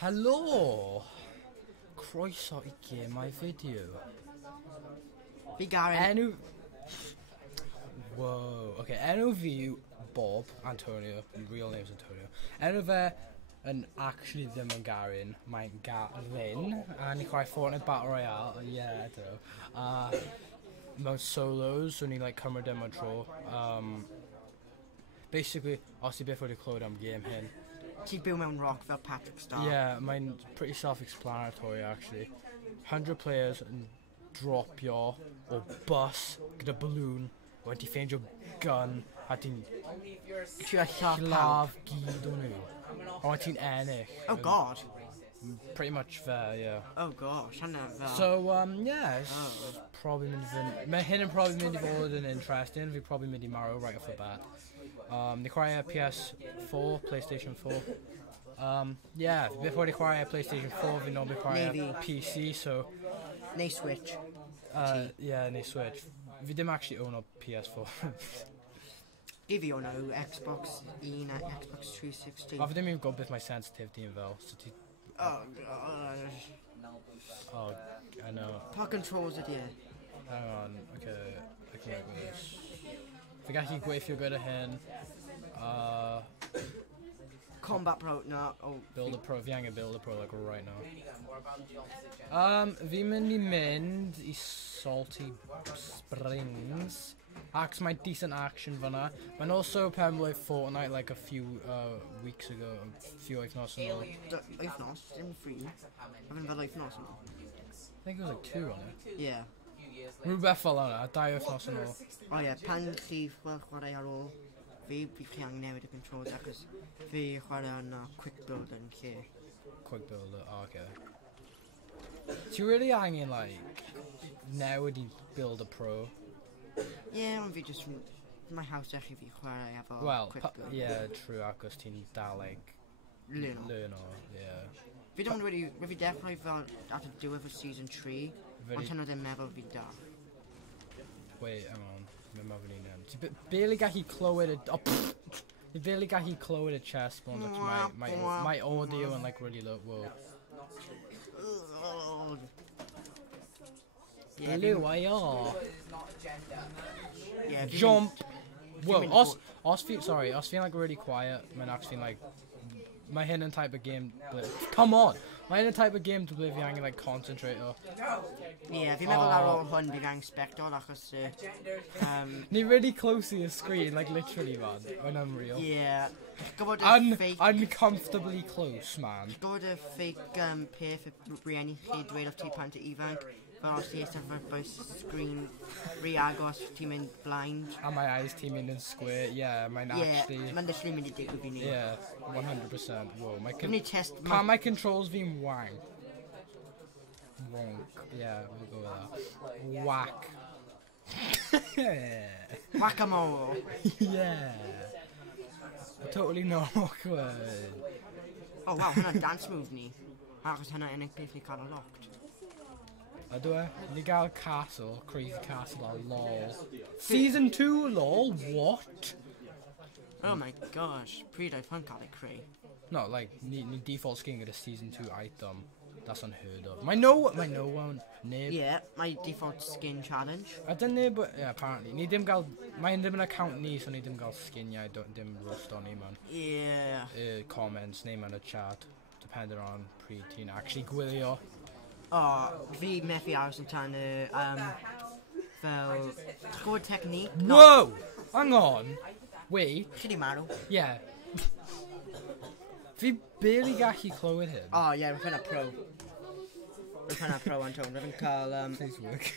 Helo! Croeso I gemau fideo. Fi Garyn. Enw... Whoa. Okay, enw fi yw Bob Antonio. Real name's Antonio. Enw fe yn actually ddim yn Garyn. Mae'n Garyn. A ni chwarae Fortnite Battle Royale. Yeah, I don't know. Mewn solos, so ni'n like, cymryd am y tro. Basically, os ti byth wedi clywed am game hyn. Ti'n byw mewn rock fel Patrick Star. Yeah, mae'n pretty self-explanatory actually. 100 players yn dropio o bus gyda balloon, wedi ffeindio gun, a ti'n Trio lladd lladd gyd o nhw. A wedi ti'n ennill. Oh god. Pretty much fair, yeah. Oh gosh, hynna fel. So, yeah, it's probably mynd I fynd... Mae hyn yn probably mynd I fod yn interesting. Fi probably mynd I marrow right off the bat. Ni chwarae PS4, PlayStation 4. Yeah, fi byth wedi chwarae PlayStation 4, fi normally chwarae PC, so... Neu Switch. Yeah, neu Switch. Fi ddim actually own a PS4. Fi fi o'n nhw Xbox 1 a Xbox 360. A fi ddim even gwybod beth mae sensitivity yn fel, so ti... Oh gosh. Oh, I know. Pa controls ydi e? Hang on, okay, I can work with this. Fi gallu gweithio gyda hyn. Combat Pro, no. Oh, Build a Pro, fi angen Build a Pro like right now. Fi mynd I mynd I Salty Springs. Ac mae'n decent action fanna. Mae'n also pen with Fortnite like a few weeks ago, a few wythnos yn ôl. Wythnos? Dim free. Haven't fel wythnos yn ôl. I think it was like 2 on it. Yeah. Rhywbeth fel yna, 2 wythnos yn ôl. Oh yeah, pan chi chwarae ar ôl, fi angen newid y controls achos fi chwarae yn quick build yn lle. Quick builder, oh, okay. Ti really angen like newid I Build a Pro? Yeah, ond fi just... Mae haws eich I fi chwarae efo quick build. Yeah, true, acos ti'n dal like... Learn o, yeah. Fi ddim wedi... Fi dechrau fel at y diwedd o season 3, ond hynny ddim meddwl fi da. Wait, hang on. Mae'n meddwl ni'n yn. Ti barely gallu clywed y... Ti barely gallu clywed y chest bond, my audio yn like really low. Whoa. Yeah, Hello, I are. Yeah, Jump! Whoa, os fi'n like really quiet, mae'n actually like... Mae hyn yn type of game... Come on! Mae hyn yn type of game to fi angen like concentrate o. Yeah, fi'n meddwl ar ôl hwn fi angen spectol achos... Ni really close to the screen, like literally man. Yn unreal. Yeah. Gofod y fake... Uncomfortably close, man. Gofod y fake peth y rieni chi dweud of ti pan ti ifanc. Fel os ti eistedd fy screen rhy agos, ti'n mynd blind. A my eyes ti'n mynd yn square, yeah, mae'n actually... Yeah, mae'n literally mynd I digwydd fi ni. Yeah, 100%, whoa. Gymni test... Pa my controls fi'n wank. Wonk, yeah, we'll go with that. Whack. Whack-a-mole. Yeah. Totally normal word. Oh wow, hwnna dance move ni. Achos hwnna unig beth ni cael locked. Ydw e? Ni gael castle, crazy castle a lol. Season 2 lol? What? Oh my gosh, pryd oedd hwn cael ei creu. No, like, ni default skin gyda season 2 item. That's unheard of. Mae no one, neb. Yeah, my default skin challenge. A dyn neb, yeah, apparently. Ni dim gael, mae'n ddim yn account ni, so ni dim gael sginiau, dim roast on ni, man. Yeah. Comments, neu man y chat, depending on pryd ti'n actually gwylio. Oh, fi methu aros yn tan y, fel, ti'n gwybod technique? Whoa! Hang on! Wait. Chi di marw? Yeah. Fi barely gallu clywed hyn. Oh, yeah, rwy'n hynna pro. Rwy'n hynna pro, Anton. Rwy'n cael, Please work.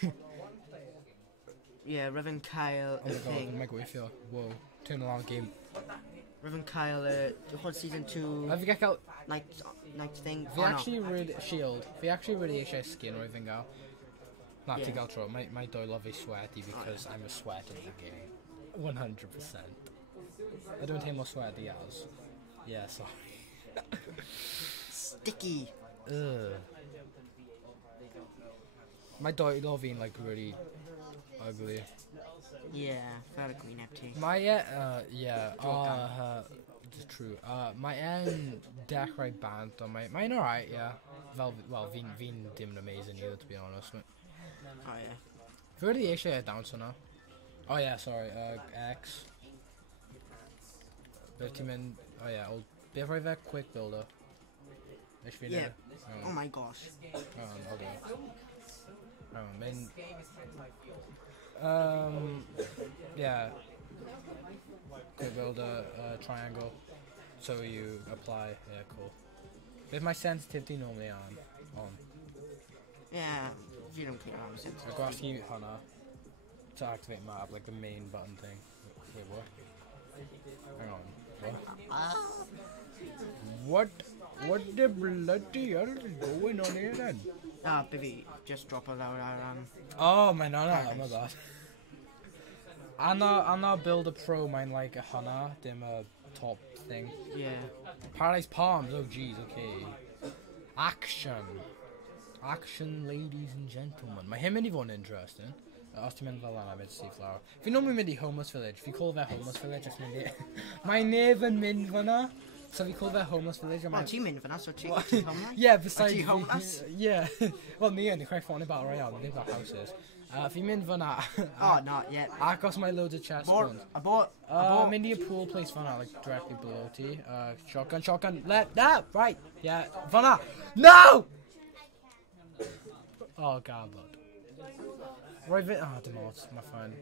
Yeah, rwy'n cael y thing. Mae'n gweithio. Whoa. Turn around game. Rwy'n cael y whole season 2 A fi gael... night thing. Fi actually really... Shield. Fi actually really eisiau skin o'r fi'n gael. Na, ti gael tro. Mae doelo fi sweaty because I'm a sweat in the game. 100%. I don't teimlo sweaty as. Yeah, sorry. Sticky. Ugh. Mae doelo fi'n like really ugly. Yeah, fel y gwyneb ti. Mae yeah. it's true. My deck right band on mine alright, yeah. Well, Veen didn't amazing either, to be honest. Oh yeah. Where did he actually down to now? Oh yeah, sorry, X. Vitamin, oh yeah, old bit right there, quick builder. Yeah. Oh my gosh. I'll do it. Yeah. Quick builder, triangle. So you apply, yeah, cool. With my sensitivity normally on. Yeah, you don't care about sensitivity. I got to use Hana to activate map, like the main button thing. Wait, what? Hang on. What? What the bloody hell is going on here then? Baby, just drop a load Oh, my nana, oh my god. I'm not build a pro, mine like a Hana, them top thing. Yeah. Paradise Palms, oh jeez, okay. Action, ladies and gentlemen. My him anyone interesting? Ostiman Valana mid sea flower. If you normally mid the homeless village, if you call that homeless village, just mid it. My neighbour Minvana. So we call that homeless village. Well, team Minvana, so team homeless? Yeah, besides homeless? Yeah. Well, me and the crack Fortnite Battle Royale, we live our houses. If you Minvana. Oh, not yet. I got my loads of chest ones. I bought. I'm in the pool place Vana, like directly below T. Shotgun. Right. Yeah. Vana. No! Oh god, bud. Right, demotes, my friend.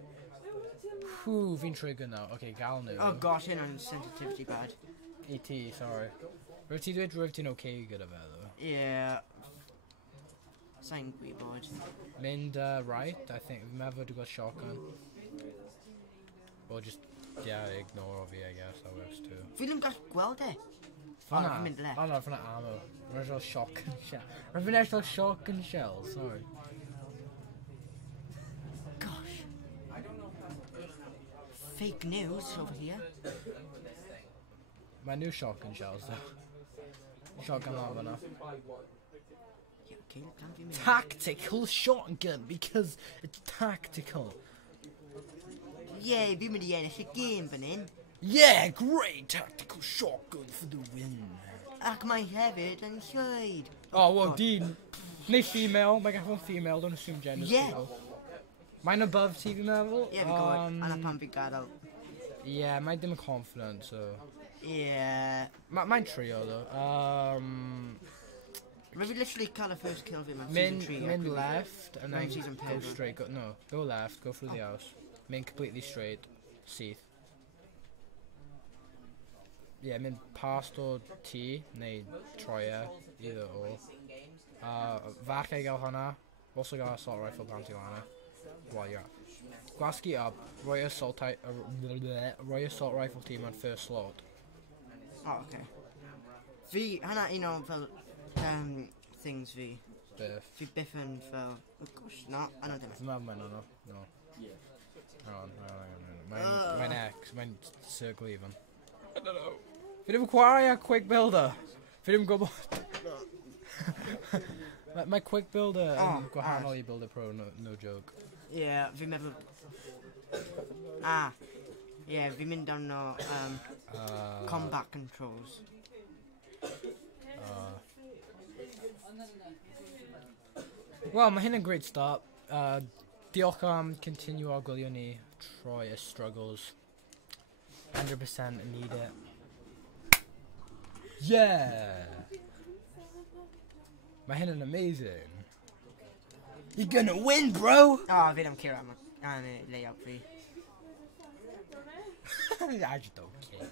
Whew, been triggered now. Okay, Gal knew. Oh gosh, you know, sensitivity bad. ET, sorry. Rivity do it, Rivity okay good about though. Yeah. Saying we board. Mind, right, I think we've never got shotgun. Or just, yeah, ignore of you, I guess, that works too. Feeling got gweld eh? Oh no, for that ammo. Original shotgun shell. Original shotgun shell, sorry. Gosh. Fake news over here. My new shotgun shells though. Shotgun lava now. Yeah, okay, can't be me. Tactical shotgun because it's tactical. Yeah, be me the end. It's a game, Benin. Yeah, great tactical shotgun for the win. Ack my habit and side. Oh well, Dean. No female. Like everyone female. Don't assume gender. Yeah. People. Mine above TV level. Yeah, because and I can't be got out. Yeah, mine them confident. So. Yeah. Mine trio though. Maybe literally call the first kill of him on Min season 3. left and then season go straight. Go left. Go through the house. Min completely straight. Seath. Yeah, min past or T, neu Troia, either or. Varca gael hwnna. Also got assault rifle bounty lana. While you're at. Gwaski up. Royal assault rifle team on first slot. Oh, okay. V, hana un o'n fel things V. Biff. V Biff and fel. Oh gosh, no, I don't know. No. Hang on. My next, my circle even. I don't know. Fi ddim chwarae a quick builder. Fi ddim gwybod. My quick builder gwahanol I builder pro, no joke. Yeah, fi meddwl. Yeah, fi mynd down no combat controls. Well, mae hyn yn great start. Diolch am continue our gwylio ni troi y struggles. 100% need it. Yeah! Mae hyn yn amazing. You're gonna win, bro! Oh, fi ddim care am layout fi. I just don't care.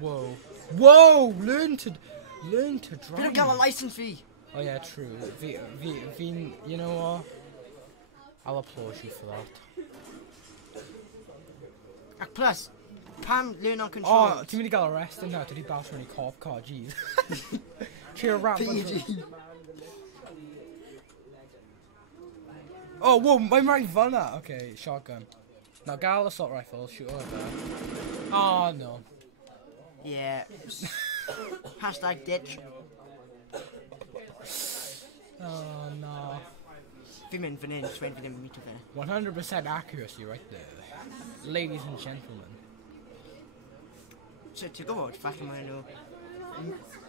Whoa! Learn to drive. Fi don't gael a license fee. Oh yeah, true. You know what? I'll applaud you for that. Ac plus, pam learn on control. Oh, ti'n mynd I gael arrested now? Did he bounce for any cop car? Jeez. Cheer rap. PG. Oh, whoa, I'm right fanna. Okay, shotgun. Now gael assault rifle, shoot over there. Oh no. Yeah. Hashtag ditch. Oh no. Fi'n mynd fan hyn, swein fi ddim yn meet o fe. 100% accuracy right there. Ladies and gentlemen. So ti'n gwybod, falle maen nhw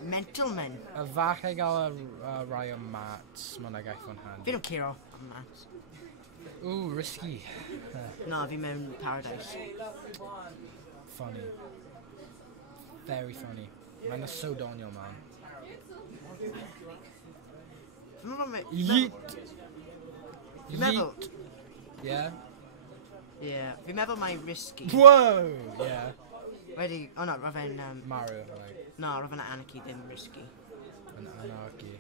mental men. A falle gael y rai o mats, mae'n gaeth fo'n hand. Fi nhw'n curo am mat. Ooh, risky. Na, fi mewn paradise. Funny. Very funny. Mae'n so doniol, man. Fi'n meddwl... Yeet! Fi'n meddwl... Yeah? Yeah, fi'n meddwl mae risky. Whoa! Yeah. Wedi... O no, roedd e'n... Mario, like. No, roedd e'n anarchy, ddim risky. An anarchy.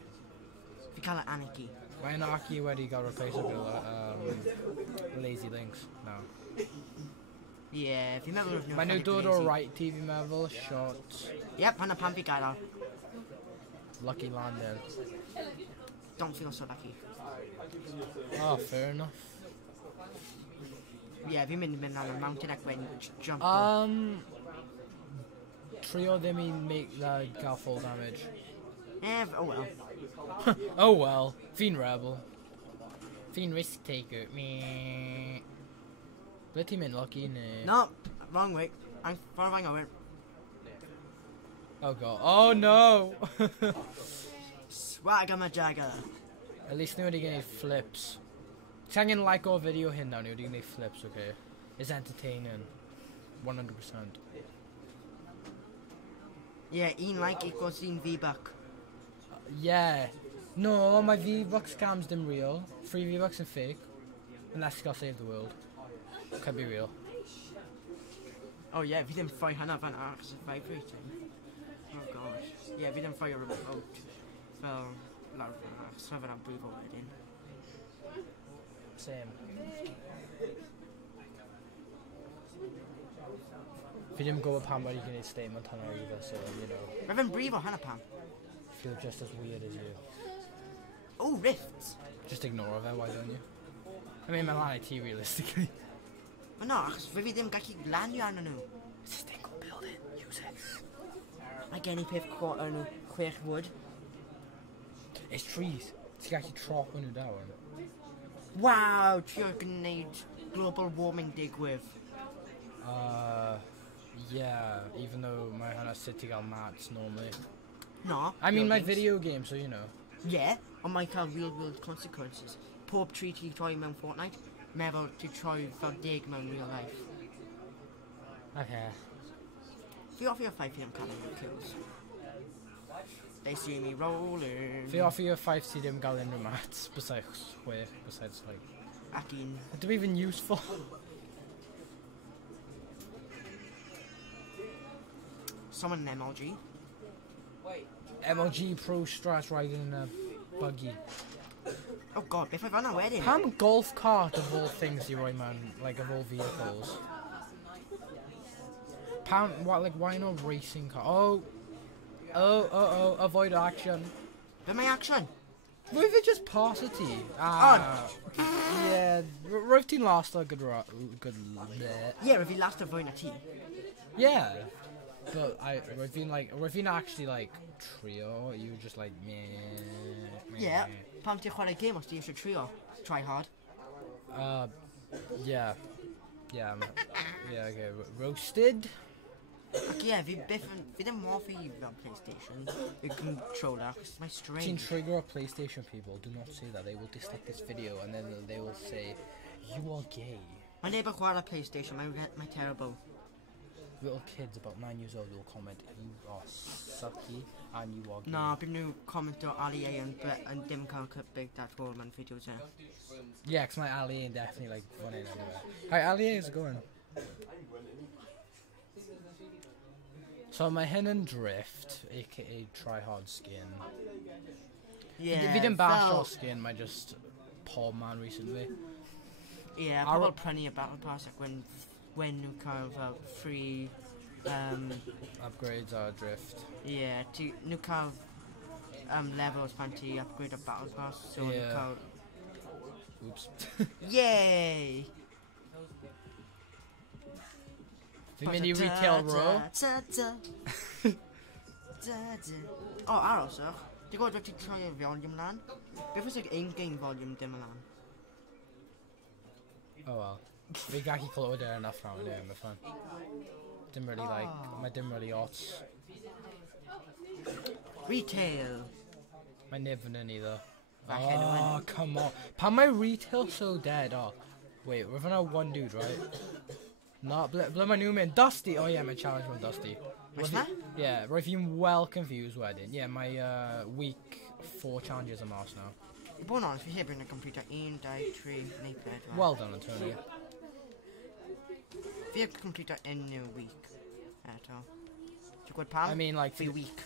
Fi cael e anarchy. Mae anarchy wedi gael replace gyda Lazy Links. No. Yeah, fi'n meddwl roedd nhw'n... Mae nhw dod o right ti fi'n meddwl, shot. Yep, hwnna pan fi gael o. Lucky landing. Don't feel so lucky. Oh, fair enough. Yeah, fi'n mynd ar y mountain ac when jump. Trio ddim i make that gael full damage. Oh well. Oh well, fi'n rebel. Fi'n risk taker. Meh. Ble ti'n mynd, Lucky? Ne? No, wrong way. I'm far away over. Oh god. Oh no! Swag am a jagger. At least ni wedi gwneud flips. Ti angen like o'r fideo hyn nawr, ni wedi gwneud flips, okay? It's entertaining. 100%. Yeah, un like equals un V-buck. Yeah. No, my V-Bucks scams dim real. 3 V-Bucks yn fake. Unless you gotta save the world. Could be real. Oh yeah, fi ddim ffoi hynna fan achos it's vibrating. Oh gosh. Yeah, fi ddim ffoi o remote. Fel lawr fan achos mae fe'n brifo wedyn. Same. Fi ddim gwybod pam wedi gwneud statement hynna either, so, you know. Mae fe'n brifo hynna pam. Feel just as weird as you. Oh, rifts! Just ignore it, why don't you? I mean, mae'n lan I ti, realistically. O no, achos fi ddim gallu lanio arno nhw. It's a single building, use it. Mae gen I peth nhw 6 wood. It's trees. Ti'n gallu trop nhw down. Wow, trio gwneud global warming digwydd. Yeah, even though mae hynna sut i gael mats normally. No. I mean, my buildings. video game, so you know. Yeah, ond mae'n cael real world consequences. Pob tree ti troi mewn Fortnite, meddwl ti troi fel 10 mewn real life. Okay. Fi offi o'r ffaith fi am cael unrhyw kills. They see me rolling. Fi offi o'r ffaith ti ddim gael unrhyw mats, besides chwech, besides like... Ac un. Ydw i even useful? Someone in MLG. MLG Pro Strat riding in a buggy. Oh god, beth oedd hwnna wedyn? Pam golf cart of all things you roi man, like of all vehicles? Pam, what, like, why not racing car? Oh, avoid action. Be mae action? Roedd fi just pass it ti. Yeah, roedd ti'n last a good bleh. Yeah, if he last a fwy na ti. Yeah, but roedd fi'n actually like trio, you were just like meh. Yeah, pam ti'n chwarae game os ti eisiau trio? Try hard. Yeah, okay, roasted? Ac ie, fi ddim hoffi fel PlayStation, y controller, achos mae'n Teen strange. trigger or PlayStation people, do not say that. They will dislike this video and then they will say, you are gay. Mae neb yn chwarae PlayStation, mae'n terrible. Little kids about 9 years old will comment, you are sucky and you are gay. Na, byd nhw comment o Ali A yn dim cael big that hole mewn fideos e. Yeah, because my Ali ain't definitely like running anywhere. Hi, Ali A is going. So mae hyn yn drift, aka try hard skin. Yeah, Fi ddim bash o'r skin, mae just pob man recently. Yeah, pobl prynu y Battle Pass ac when nhw cael fel free... Upgrades are drift. Yeah, nhw cael levels pan ti upgrade y Battle Pass, so nhw Yeah. cael... Oops. Yay! Fi'n mynd i retail row. O, aros o'ch. Ti'n gwybod beth ti'n troi y volume lan? Beth os yw in-game volume dim lan? Oh well. Fi gallu clywed e enough now anyway, mae fan. Dim really like, mae dim really ots. Retail. Mae neb yn either. Falle nhw Oh, come on. Pan mae retail so dead, oh. Wait, we've now one dude, right? No, ble mae nhw'n mynd? Dusty! Oh yeah, mae challenge one Dusty. Oes na? Yeah, roedd fi'n well confused wedyn. Yeah, mae week 4 challenges yn mas now. I bod yn honest, fi heb yn y computer 1, 2, 3, neu 4. Well done, Antonio. Fi heb computer unrhyw week. Eto. Ti'n gwybod pam? I mean, like, Fi week.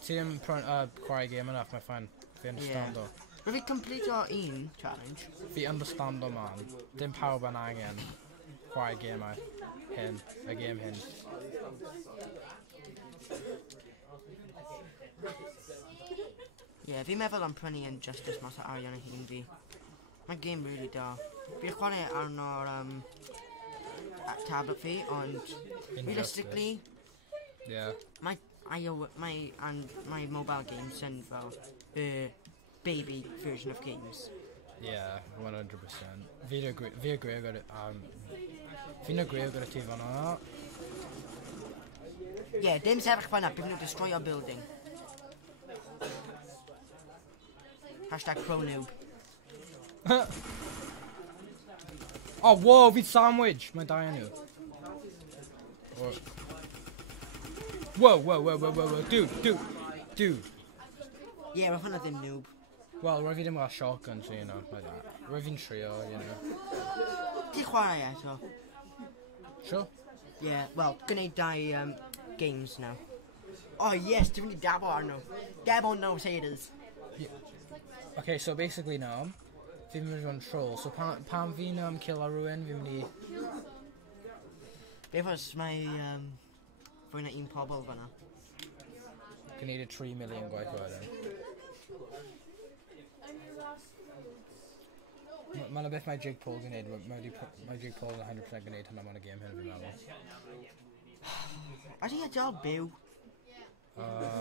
ti ddim chwarae game enough, mae fine. Fi understand o. Rwy fi complete o 1 challenge. Fi understand o, man. Dim pawb yn angen chwarae game hyn, y game hyn. Fi'n meddwl am prynu Injustice mas o arian y hun fi. Mae'n game really da. Fi'n chwarae arno'r tablet fi, ond realistically, Yeah. my mobile games yn fel baby version of games. Yeah, 100%. Fi agree gyda... Fi'n agree gyda ti fan hwnna. Dim sefyll fan'na, bydd nhw'n destroy our building. Hashtag pro noob. Oh, whoa, fi'n sandwich! Mae'n dau nhw. Whoa, dude. Mae hwnna ddim noob. Well, roedd fi ddim gael shotgun, so, you know, like that. Roedd fi'n trio, you know. Ti chwarae eto? Sure? Wel, gwneud 2 games now. Oh yes, ti'n mynd i dabo arno. Dabo no haters. Okay, so basically now, fi'n mynd i fod yn troll. So pan fi'n kill a rhywun, fi'n mynd i... Beth os mae fwy na 1 pobl fan'na? Gwneud y 3 million gwaith wedyn. Mae'n beth mae Jake Paul gwneud, mae Jake Paul yn 100% gwneud hynna mewn y game hyn fi'n meddwl. Ydy e dal byw?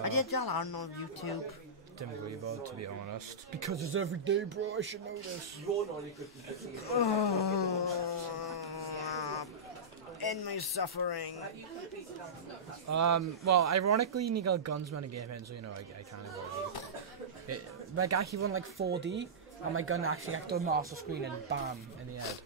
Ydy e dal arno YouTube? Dim gwybod, to be honest. Because it's every day, bro, I should know this. In my suffering. Well, ironically, ni gael guns mewn y game hyn, so you know, I can't avoid it. Mae gallu fod yn like 4D, and mae gun actually gallu dod mas o screen and bam, in the head.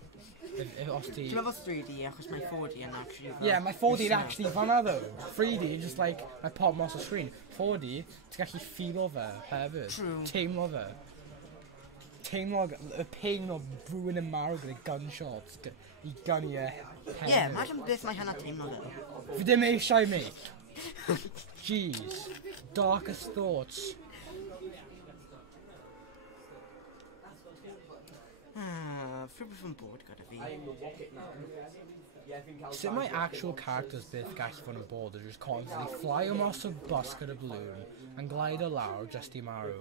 Os ti... Ti'n meddwl 3D, achos mae 4D yn actually... Yeah, mae 4D actually fanna though. 3D, just like, mae pop mas o screen. 4D, ti'n gallu feel o fe, hefyd. True. Teimlo fe. Teimlo y pain o rhywun yn marw gyda gunshots i gunnu e hefyd. Imagine beth mae hynna teimlo fe. Fi ddim eisiau mi. Jeez. Darkest thoughts. Rhywbeth yn bod gyda fi. Sut mae actual characters byth gallu fod yn bod? They're just constantly fly o mas o bus gyda balloon and glide o lawr just i marw.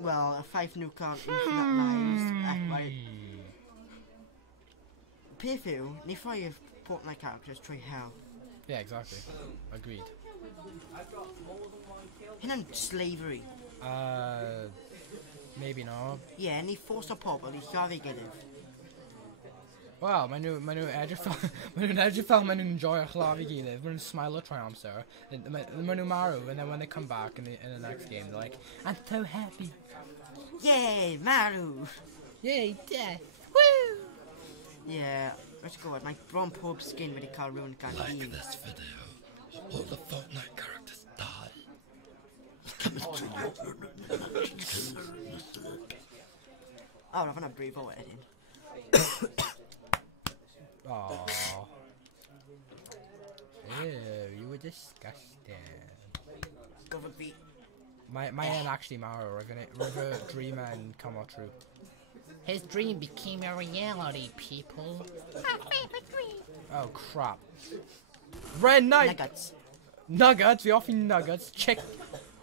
Well, a 5 nuclear infinite lives. Peth yw, ni ffoi y Fortnite characters trwy hell. Yeah, exactly. Agreed. Hynna'n slavery. Maybe no. Ni ffos o pobl i llafu gilydd. Well, maen nhw edrych fel maen nhw'n enjoy a chlafu gilydd. Maen nhw'n smile trwy amser. Maen nhw'n marw, and then when they come back in the next game, they're like, I'm so happy. Yay, marw! Yay, death! Woo! Let's go on. Mae bron pob skin wedi cael rhywun gan Like un. this video, all the Fortnite characters die. Roedd hwnna brif o wedyn. Aww. Ew, you were disgusting. Gofod fi. Mae actually marw, roedd y dream yn come out true. His dream became a reality, people. Our favorite dream. Oh, crap. Red Knight! Nuggets, fi offi nuggets. Chick.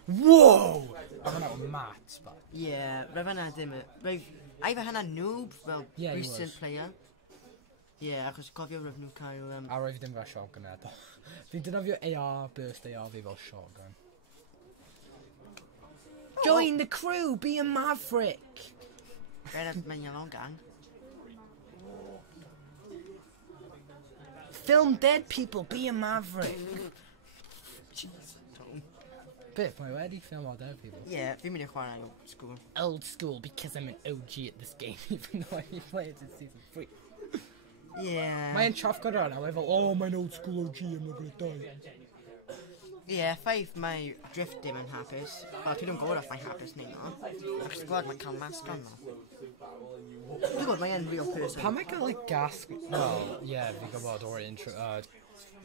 Whoa! I'm gonna have mats, but... Roedd hwnna ddim... Roedd hwnna noob fel recent player. Achos cofio roedd nhw cael... A roedd ddim fel shotgun eto. Fi'n dynofio AR, burst AR fi fel shotgun. Join the crew, be a maverick. Better than your own gang. Film dead people, be a maverick. Biff, my where do you film all dead people? Yeah, fi mynd i chwarae old school. Old school because I'm an OG at this game, even though I played it since season 3. Yeah. Mae'n chuff gyda hwnna, mae'n fel, oh, mae'n old school OG, I'm not gonna die. Yeah, ffaith mae drift dim yn hapus. Wel, ti ddim gwybod os mae'n hapus neu no. Achos gweld mae'n cael masg on no. Dwi'n gwybod mae'n real person. Pan mae'n cael, like, gas... Well, yeah, fi gwybod o'r intro...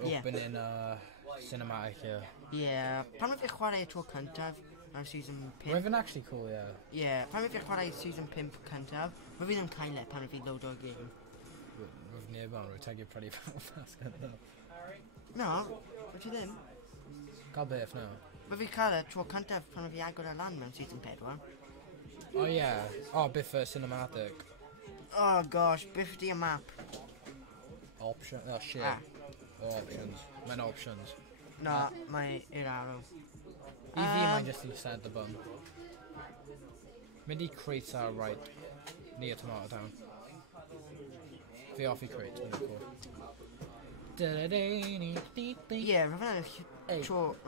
Yeah. opening cinematic, yeah. Yeah, pan mae fi chwarae y tro cyntaf ar season 5. Mae'n actually cool, yeah. Yeah, pan mae fi chwarae season 5 cyntaf, mae fi ddim cael e pan mae fi load o'r game. Rwy'n neb ond, rwy'n tegio prynu fast gyda. No, wyt ti ddim? Gael beth, no. Mae fi cael y tro cyntaf pan mae fi agor y lan mewn season 4. Oh, yeah. Oh, bit for cinematic. Oh gosh, biff di y map. Option... Oh, shit. Ah. Oh, options. Mae'n options. No, mae i'r arrow. I fi, mae'n just i set the button. Mynd i crate ar right. Near tomato town. Fi off i crate. Yeah, roedd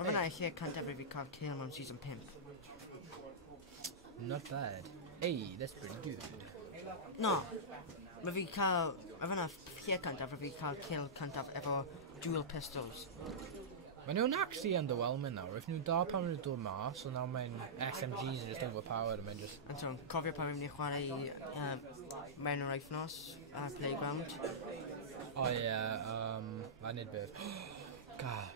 yna lle cyntaf fi cael kill mewn season 5. Not bad. Hey, that's pretty good. No, mae fi cael... Roedd yna lle cyntaf fi cael kill cyntaf efo dual pistols. Mae nhw'n actually underwhelming nawr. If nhw'n da pan nhw'n dod mas, so now mae'n SMGs yn just overpowered, and mae'n just... And so, cofio pan fi'n mynd i chwarae mewn yr wythnos ar playground. Oh yeah, I need beth. God.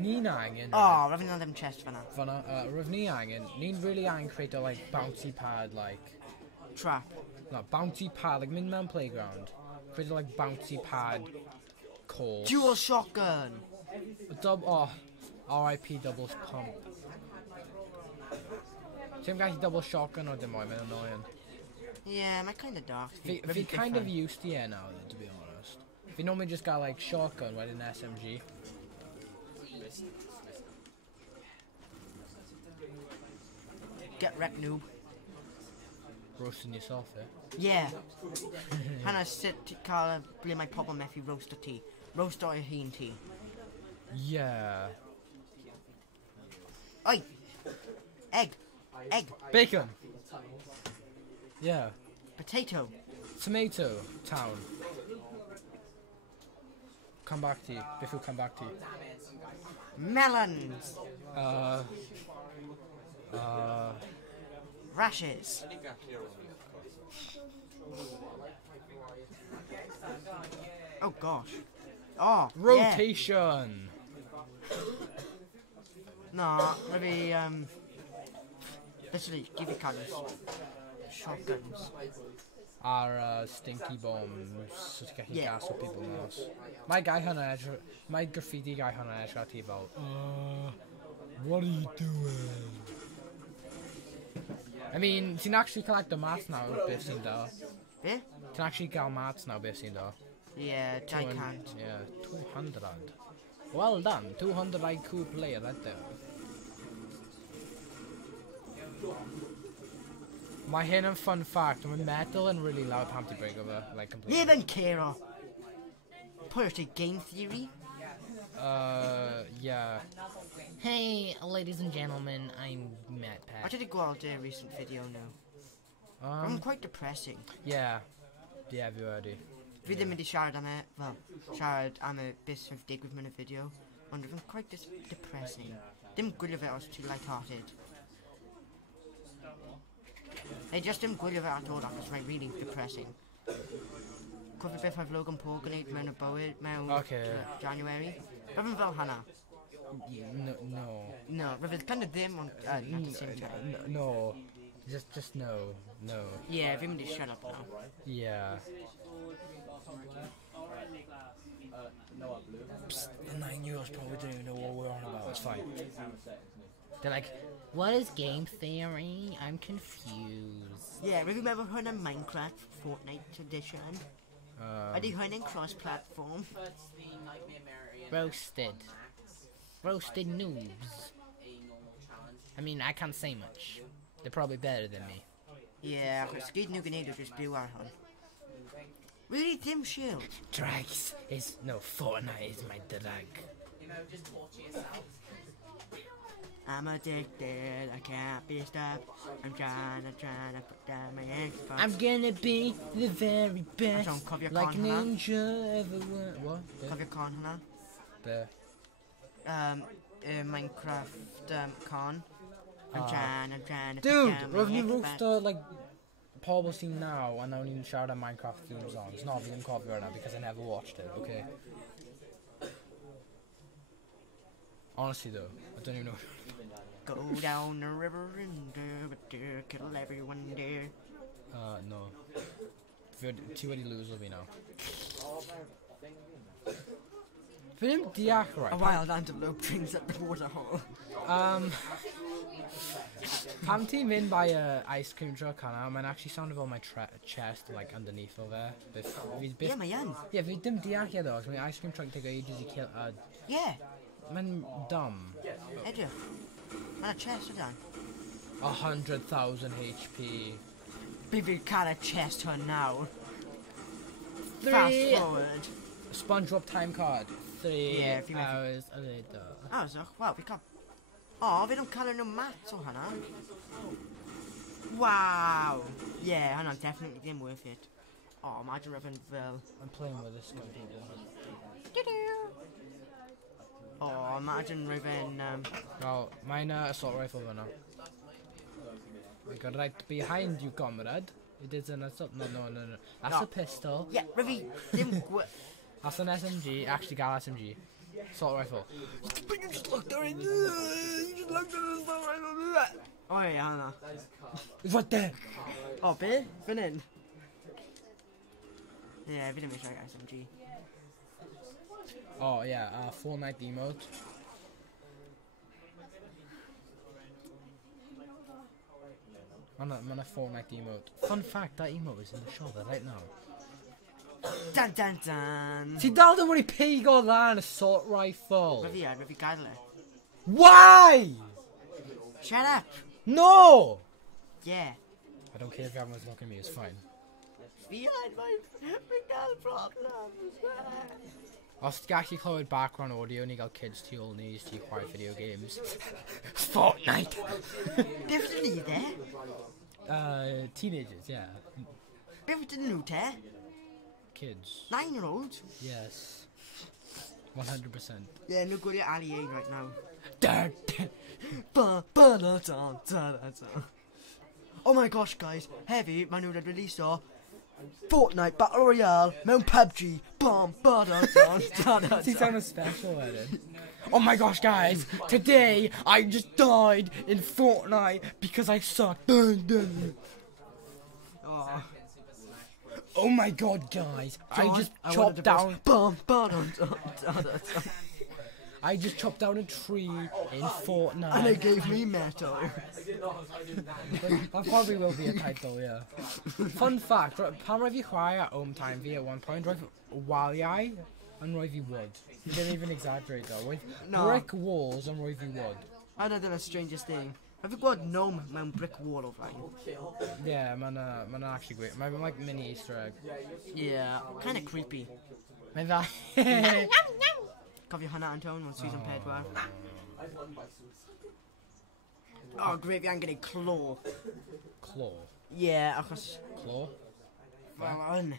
Ni'n angen... Oh, roedd yna ddim chest fanna. Fanna, roedd ni angen... Ni'n really angen create a, like, bouncy pad, like... Trap. No, bouncy pad, like, mynd mewn playground. Create a, like, bouncy pad course. Dual shotgun! Oh, RIP doubles pump. Ti'n gallu double shotgun o dim ond, mae'n annoying. Yeah, mae kind of dark. Fi kind of used to it now, to be honest. Fi normally just got, like, shotgun wedyn SMG. Get wrecked, noob. Roasting yourself, eh? Yeah. Hanna sut cael ble mae pobl methu roast o ti. Roast o'r hun ti. Yeah. Oi! Egg! Egg! Bacon! Yeah. Potato! Tomato town. Come back to you. Biff will come back to you. Melons! Rashes! Oh gosh. Oh, Rotation! Yeah. No, maybe, literally, give you colours. Shotguns. Our stinky bombs. So to get Yeah. gas with people mas. My guy hwnna edrych... My graffiti guy hwnna edrych at ti fel... what are you doing? I mean, ti'n actually collect the mats now, beth sy'n da. Eh? Ti'n actually gael mats now, beth sy'n da. Yeah, I can't. Yeah, 200. Well done, 200 IQ player right there. Mae hyn yn fun fact, mae metal yn really loud pam ti break over, like completely. Live and care. Put it to game theory. Yeah. Hey, ladies and gentlemen, I'm Matt I Pat. did a gweld a recent video now. I'm quite depressing. Yeah. Yeah, fi wedi. Fi ddim wedi siarad am e, well, siarad am e beth sy'n digwydd mewn y fideo, ond I'm quite depressing. Dim gwylio fe os ti'n light-hearted. Just dim gwylio fe at all achos mae'n really depressing. Cofio beth mae Logan Paul gwneud mewn y bywyd mewn January? Rwy'n fel hana. No. No, rwy'n kind of ddim, ond at the same time. No. Just no. No. Yeah, fi'n mynd I shut up now. Yeah. Psst, the 9-year-olds probably don't even know what we're on about. It's fine. They're like, what is game theory? I'm confused. Yeah, rwy'n meddwl hwn yn Minecraft Fortnite edition. Ydy hwn yn cross-platform. Roasted. Roasted noobs. I mean, I can't say much. They're probably better than me. Yeah, achos gyd nhw gwneud o jyst byw ar hwn. Really dim shield. Drags is no Fortnite is my drag. I'm addicted, I can't be stopped. I'm trying to put down my Xbox. I'm gonna be the very best, John, cofio like con hwnna? ninja ever were. What? Cofio con hwnna? There. Minecraft con. I'm trying to put Dude, down my Revenue Xbox. Rookster, like, Paul seen now, and I don't even shout out Minecraft theme songs. Not even copy right now because I never watched it, okay? Honestly, though, I don't even know. Go down the river and kill everyone there. No. Too many lose will be now. For him, Diak, right? A wild antelope drinks at the waterhole. Pam team in by a ice cream truck, and man actually sounded on my chest, like underneath over there. Yeah, my yan. Yeah, if we didn't Diak here though, my ice cream truck take ages to kill. Yeah, Man, dumb. edrych. Mae'n chest o dan. 100,000 HP. Bydd fi'n cael y chest hwn nawr. Three. Fast forward. SpongeBob time card. 3 Yeah, if you make it. hours later. O, so, wel, fi cael... O, fi don't cael nhw mat o hynna. Wow. Yeah, hynna'n definitely ddim worth it. O, imagine rhyfyn fel... I'm playing with this computer. O, imagine rhyfyn... Well, mine assault rifle now. I got right behind you, comrade. It is an assault. No. That's No. a pistol. Yeah, rhyfyn ddim... That's an SMG. Actually, got SMG. Assault rifle. But you just looked at it. You just looked at the assault rifle. O, ie, hynna. What the? O, be? Fan hyn? Ie, fi ddim eisiau SMG. Oh yeah, Fortnite emote. Man, a Fortnite emote. Fun fact, that emote is in the shop right now. Dan, dan, dan. See, dal dim wedi pigo that assault rifle. Rhyfyn gadael e. Why? Shut up. No! Yeah. I don't care if everyone's looking at me, it's fine. Fi gael problems. Os ti gallu clywed background audio ni gael kids tu ôl ni ti chwarae video games. Fortnite! Beth ydyn ni de? Teenagers, yeah. Beth ydyn nhw te? Kids. 9-year-olds? Yes. 100%. Yeah, nhw gwylio Ali A right now. Oh my gosh guys, hefyd maen nhw wedi release o Fortnite Battle Royale mewn PUBG. Bom, See, sounded special at it. Oh my gosh, guys! Today I just died in Fortnite because I suck. Oh. Oh my god, guys! I John, just I chopped wanted to down. Bom, I just chopped down a tree in Fortnite. and they gave me metal. That probably will be a title, yeah. Fun fact, pan roedd fi chwarae at home time fi at one point, roedd waliau and roedd fi wood. You didn't even exaggerate though. Roedd No. brick walls and roedd fi wood. I know the strangest thing. Have you got gnome mewn brick wall o flaen? Yeah, man actually great. Mae'n like mini Easter egg. Yeah, kind of creepy. Mae'n dda. Cofio hynna Anton mewn season 4. Oh, great, fi angen ei claw. Claw. Yeah, achos... Claw? Wel, hwn.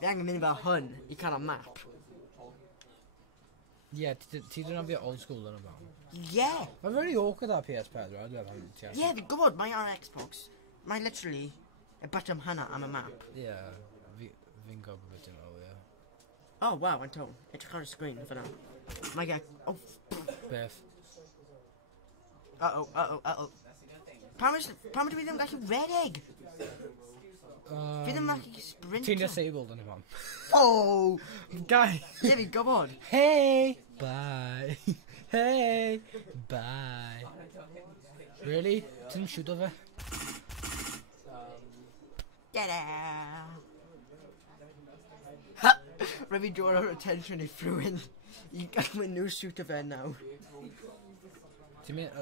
Fi angen mynd fel hwn i cael y map. Yeah, ti dyn nhw'n fi old school yn y fan. Yeah! Mae'n very awkward ar PS4, right? Yeah, fi'n gwybod, mae ar Xbox. Mae literally y bottom hynna am y map. Yeah, fi'n gwybod beth dim o, yeah. Oh, wow, Anton. Edrych ar y sgrin, fyna. Mae gael... Oh, Beth? uh-oh. Pam ydw i ddim gallu redeg? Fi ddim gallu sprint. Ti'n disabled yn y fan. Oh! Guy! Yeah, fi'n gwybod. Hey! Bye! Hey! Bye! Really? Ti'n shoot o fe? Ta-da! Rhaid fi draw our attention i rhywun i gael mynd nhw shoot o fe nawr. Ti'n mynd i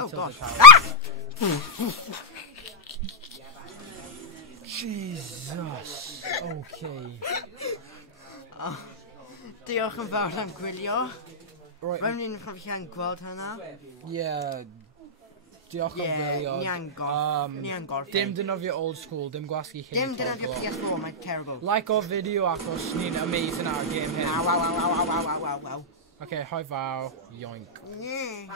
Oh, tilt y gosh. tower? Jesus. Okay. Diolch yn fawr am gwylio. Right. Rwy'n ni'n chi'n gweld hynna. Yeah. Diolch am gwylio. Ni yn gorffen. Dim dynofio old school, dim gwasgu hyn. Dim dynofio PS4, mae'n terrible. Like o'r fideo achos ni'n amazing ar y game hyn. Wow. Okay, hi Val. Yoink. Yeah.